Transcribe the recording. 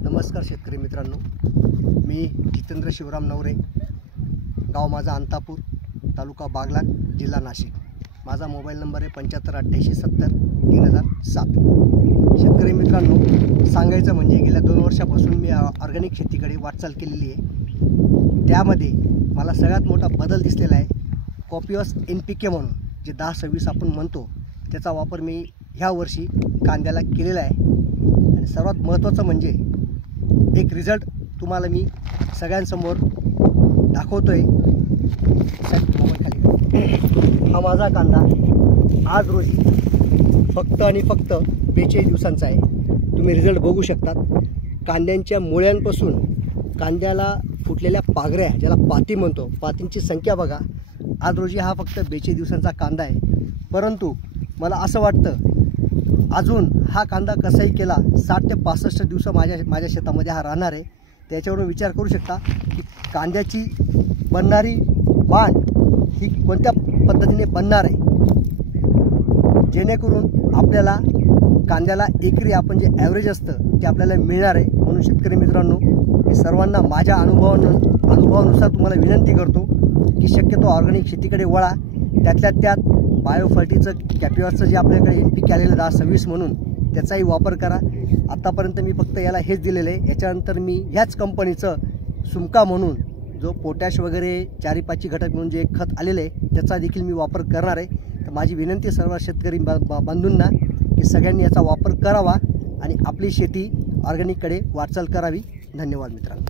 नमस्कार शेतकरी मित्रांनो, मी जितेंद्र शिवराम नवरे, गाव माझा अंतापूर, तालुका बागलाण, जिल्हा नाशिक। माझा मोबाईल नंबर आहे 7588703007। शेतकरी मित्रांनो, सांगायचं म्हणजे गेल्या 2 वर्षापासून मी ऑर्गॅनिक शेतीकडे वाटचाल केलेली आहे। त्यामध्ये मला सगळ्यात मोठा बदल दिसलेला आहे। कॉपियस NPK म्हणून जे 10-26 आपण म्हणतो, त्याचा वापर मी ह्या वर्षी कांद्याला केलेला आहे। आणि सर्वात महत्त्वाचं म्हणजे एक रिझल्ट तुम्हाला मी सगळ्यांसमोर दाखवतोय। हा माझा कांदा आज रोजी फक्त आणि फक्त 42 दिवसांचा आहे। तुम्ही रिझल्ट बघू शकतात। कांद्यांच्या मुळ्यांपासून कांद्याला फुटलेल्या पागऱ्या, ज्याला पाती म्हणतो, पातींची संख्या बघा। आज रोजी हा फक्त 42 दिवसांचा कांदा आहे, परंतु मला असं वाटतं अजून हा कांदा कसाही केला 60 ते 65 दिवस माझ्या शेतामध्ये हा राहणार आहे। त्याच्यावरून विचार करू शकता की कांद्याची बनणारी वाढ ही कोणत्या पद्धतीने बनणार आहे, जेणेकरून आपल्याला कांद्याला एकरी आपण जे ॲव्हरेज असतं ते आपल्याला मिळणार आहे। म्हणून शेतकरी मित्रांनो, मी सर्वांना माझ्या अनुभवानुसार तुम्हाला विनंती करतो की शक्यतो ऑर्गॅनिक शेतीकडे वळा। त्यातल्या त्यात बायो फर्टीचं कॅपियसचं जे आपल्याकडे NPK आलेलं 10-26 म्हणून त्याचाही वापर करा। आत्तापर्यंत मी फक्त याला हेच दिलेलं आहे। याच्यानंतर मी ह्याच कंपनीचं सुमका म्हणून जो पोटॅश वगैरे 4-5 घटक म्हणून जे खत आलेलं आहे त्याचा देखील मी वापर करणार आहे। तर माझी विनंती सर्व शेतकरी बंधूंना की सगळ्यांनी याचा वापर करावा आणि आपली शेती ऑर्गॅनिककडे वाटचाल करावी। धन्यवाद मित्रांनो।